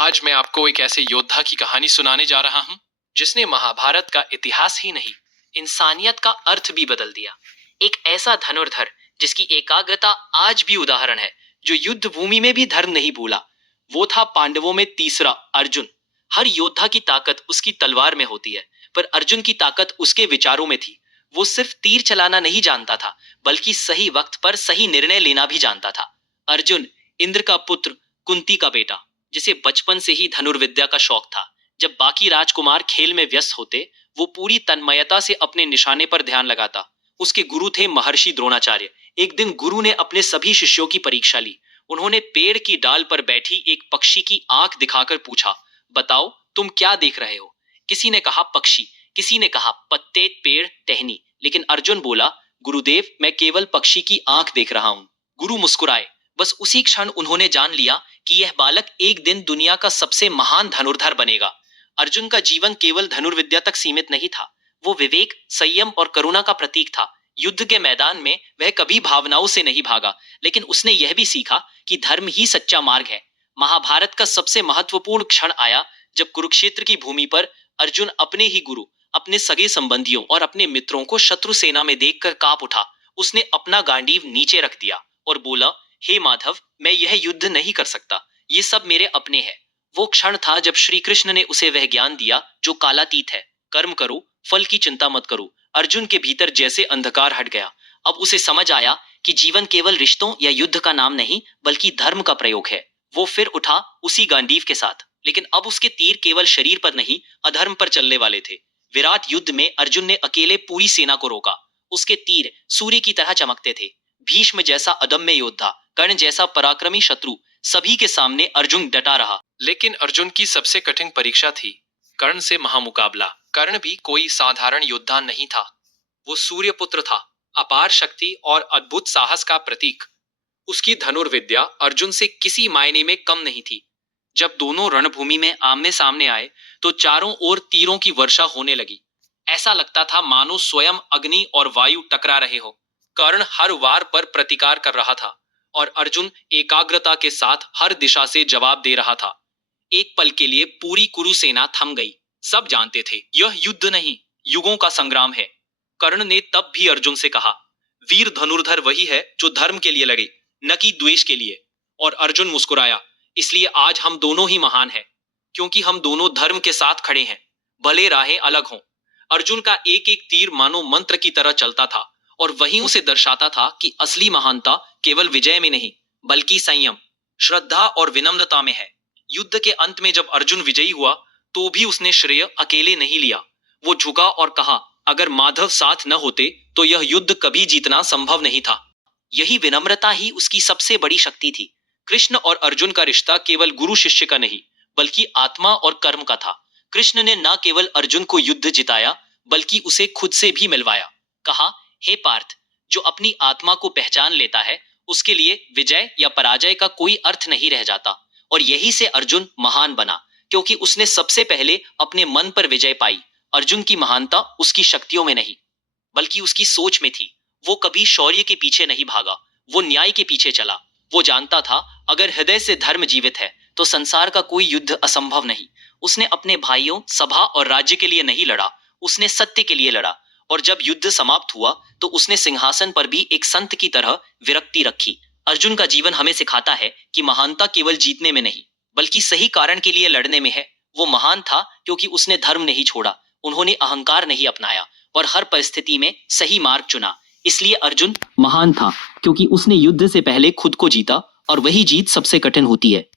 आज मैं आपको एक ऐसे योद्धा की कहानी सुनाने जा रहा हूं जिसने महाभारत का इतिहास ही नहीं, इंसानियत का अर्थ भी बदल दिया। एक ऐसा धनुर्धर जिसकी एकाग्रता आज भी उदाहरण है, जो युद्ध भूमि में भी धर्म नहीं भूला। वो था पांडवों में तीसरा, अर्जुन। हर योद्धा की ताकत उसकी तलवार में होती है, पर अर्जुन की ताकत उसके विचारों में थी। वो सिर्फ तीर चलाना नहीं जानता था, बल्कि सही वक्त पर सही निर्णय लेना भी जानता था। अर्जुन, इंद्र का पुत्र, कुंती का बेटा, जिसे बचपन से ही धनुर्विद्या का शौक था। जब बाकी राजकुमार खेल में व्यस्त होते, वो पूरी तन्मयता से अपने निशाने पर ध्यान लगाता। उसके गुरु थे महर्षि द्रोणाचार्य। एक दिन गुरु ने अपने सभी शिष्यों की परीक्षा ली। उन्होंने पेड़ की डाल पर बैठी एक पक्षी की आंख दिखाकर पूछा, बताओ तुम क्या देख रहे हो? किसी ने कहा पक्षी, किसी ने कहा पत्ते, पेड़, टहनी, लेकिन अर्जुन बोला, गुरुदेव, मैं केवल पक्षी की आंख देख रहा हूं। गुरु मुस्कुराए। बस उसी क्षण उन्होंने जान लिया कि यह बालक एक दिन दुनिया का सबसे महान धनुर्धर बनेगा। अर्जुन का जीवन केवल धनुर्विद्या तक सीमित नहीं था। वो विवेक, संयम और करुणा का प्रतीक था। युद्ध के मैदान में वह कभी भावनाओं से नहीं भागा, लेकिन उसने यह भी सीखा कि धर्म ही सच्चा मार्ग है। महाभारत का सबसे महत्वपूर्ण क्षण आया जब कुरुक्षेत्र की भूमि पर अर्जुन अपने ही गुरु, अपने सगे संबंधियों और अपने मित्रों को शत्रु सेना में देखकर कांप उठा। उसने अपना गांडीव नीचे रख दिया और बोला, हे माधव, मैं यह युद्ध नहीं कर सकता, ये सब मेरे अपने हैं। वो क्षण था जब श्री कृष्ण ने उसे वह ज्ञान दिया जो कालातीत है। कर्म करो, फल की चिंता मत करो। अर्जुन के भीतर जैसे अंधकार हट गया। अब उसे समझ आया कि जीवन केवल रिश्तों या युद्ध का नाम नहीं, बल्कि धर्म का प्रयोग है। वो फिर उठा, उसी गांडीव के साथ, लेकिन अब उसके तीर केवल शरीर पर नहीं, अधर्म पर चलने वाले थे। विराट युद्ध में अर्जुन ने अकेले पूरी सेना को रोका। उसके तीर सूर्य की तरह चमकते थे। भीष्म जैसा अदम्य योद्धा, कर्ण जैसा पराक्रमी शत्रु, सभी के सामने अर्जुन डटा रहा। लेकिन अर्जुन की सबसे कठिन परीक्षा थी कर्ण से महामुकाबला। कर्ण भी कोई साधारण योद्धा नहीं था। वो सूर्यपुत्र था, अपार शक्ति और अद्भुत साहस का प्रतीक। उसकी धनुर्विद्या अर्जुन से किसी मायने में कम नहीं थी। जब दोनों रणभूमि में आमने सामने आए तो चारों ओर तीरों की वर्षा होने लगी। ऐसा लगता था मानो स्वयं अग्नि और वायु टकरा रहे हो। कर्ण हर वार पर प्रतिकार कर रहा था और अर्जुन एकाग्रता के साथ हर दिशा से जवाब दे रहा था। एक पल के लिए पूरी कुरु सेना थम गई। सब जानते थे यह युद्ध नहीं, युगों का संग्राम है। कर्ण ने तब भी अर्जुन से कहा, वीर धनुर्धर वही है जो धर्म के लिए लड़े, न कि द्वेष के लिए। और अर्जुन मुस्कुराया, इसलिए आज हम दोनों ही महान हैं, क्योंकि हम दोनों धर्म के साथ खड़े हैं, भले राहें अलग हों। अर्जुन का एक एक तीर मानो मंत्र की तरह चलता था और वहीं उसे दर्शाता था कि असली महानता केवल विजय में नहीं, बल्कि संयम, श्रद्धा और विनम्रता में है। युद्ध के अंत में जब अर्जुन विजयी हुआ तो भी उसने श्रेय अकेले नहीं लिया। वो झुका और कहा, अगर माधव साथ न होते तो यह युद्ध कभी जीतना संभव नहीं था। यही विनम्रता ही उसकी सबसे बड़ी शक्ति थी। कृष्ण और अर्जुन का रिश्ता केवल गुरु शिष्य का नहीं, बल्कि आत्मा और कर्म का था। कृष्ण ने न केवल अर्जुन को युद्ध जिताया, बल्कि उसे खुद से भी मिलवाया। कहा, हे पार्थ, जो अपनी आत्मा को पहचान लेता है, उसके लिए विजय या पराजय का कोई अर्थ नहीं रह जाता। और यही से अर्जुन महान बना, क्योंकि उसने सबसे पहले अपने मन पर विजय पाई। अर्जुन की महानता उसकी शक्तियों में नहीं, बल्कि उसकी सोच में थी। वो कभी शौर्य के पीछे नहीं भागा, वो न्याय के पीछे चला। वो जानता था, अगर हृदय से धर्म जीवित है तो संसार का कोई युद्ध असंभव नहीं। उसने अपने भाइयों, सभा और राज्य के लिए नहीं लड़ा, उसने सत्य के लिए लड़ा। और जब युद्ध समाप्त हुआ तो उसने सिंहासन पर भी एक संत की तरह विरक्ति रखी। अर्जुन का जीवन हमें सिखाता है कि महानता केवल जीतने में नहीं, बल्कि सही कारण के लिए लड़ने में है। वो महान था क्योंकि उसने धर्म नहीं छोड़ा, उन्होंने अहंकार नहीं अपनाया और हर परिस्थिति में सही मार्ग चुना। इसलिए अर्जुन महान था क्योंकि उसने युद्ध से पहले खुद को जीता, और वही जीत सबसे कठिन होती है।